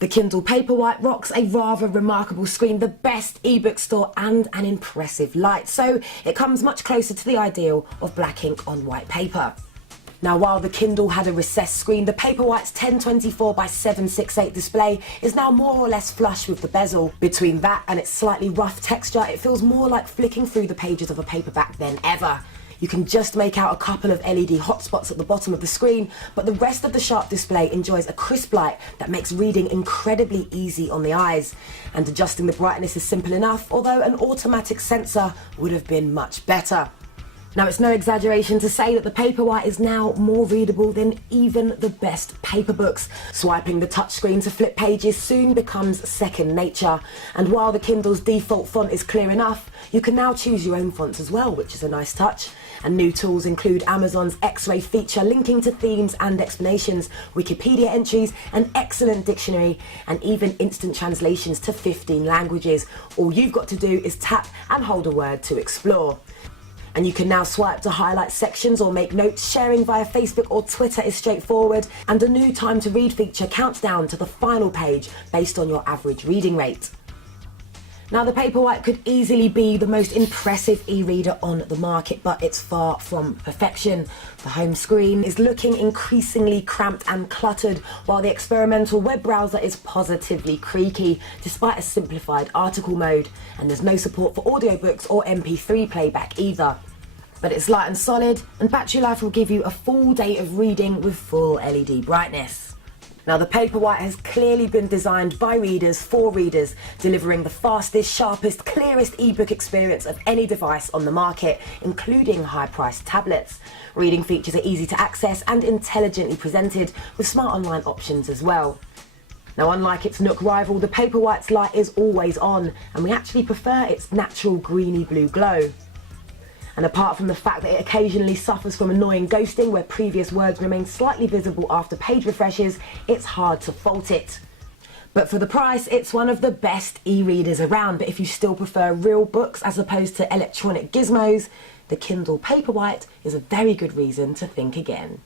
The Kindle Paperwhite rocks a rather remarkable screen, the best ebook store and an impressive light, so it comes much closer to the ideal of black ink on white paper. Now, while the Kindle had a recessed screen, the Paperwhite's 1024 by 768 display is now more or less flush with the bezel. Between that and its slightly rough texture, it feels more like flicking through the pages of a paperback than ever. You can just make out a couple of LED hotspots at the bottom of the screen, but the rest of the sharp display enjoys a crisp light that makes reading incredibly easy on the eyes. And adjusting the brightness is simple enough, although an automatic sensor would have been much better. Now, it's no exaggeration to say that the Paperwhite is now more readable than even the best paper books. Swiping the touchscreen to flip pages soon becomes second nature. And while the Kindle's default font is clear enough, you can now choose your own fonts as well, which is a nice touch. And new tools include Amazon's X-ray feature linking to themes and explanations, Wikipedia entries, an excellent dictionary, and even instant translations to 15 languages. All you've got to do is tap and hold a word to explore. And you can now swipe to highlight sections or make notes. Sharing via Facebook or Twitter is straightforward, and a new time to read feature counts down to the final page based on your average reading rate. Now, the Paperwhite could easily be the most impressive e-reader on the market, but it's far from perfection. The home screen is looking increasingly cramped and cluttered, while the experimental web browser is positively creaky, despite a simplified article mode. And there's no support for audiobooks or MP3 playback either. But it's light and solid, and battery life will give you a full day of reading with full LED brightness. Now, the Paperwhite has clearly been designed by readers for readers, delivering the fastest, sharpest, clearest ebook experience of any device on the market, including high-priced tablets. Reading features are easy to access and intelligently presented, with smart online options as well. Now, unlike its Nook rival, the Paperwhite's light is always on, and we actually prefer its natural greeny blue glow. And apart from the fact that it occasionally suffers from annoying ghosting, where previous words remain slightly visible after page refreshes, it's hard to fault it. But for the price, it's one of the best e-readers around. But if you still prefer real books as opposed to electronic gizmos, the Kindle Paperwhite is a very good reason to think again.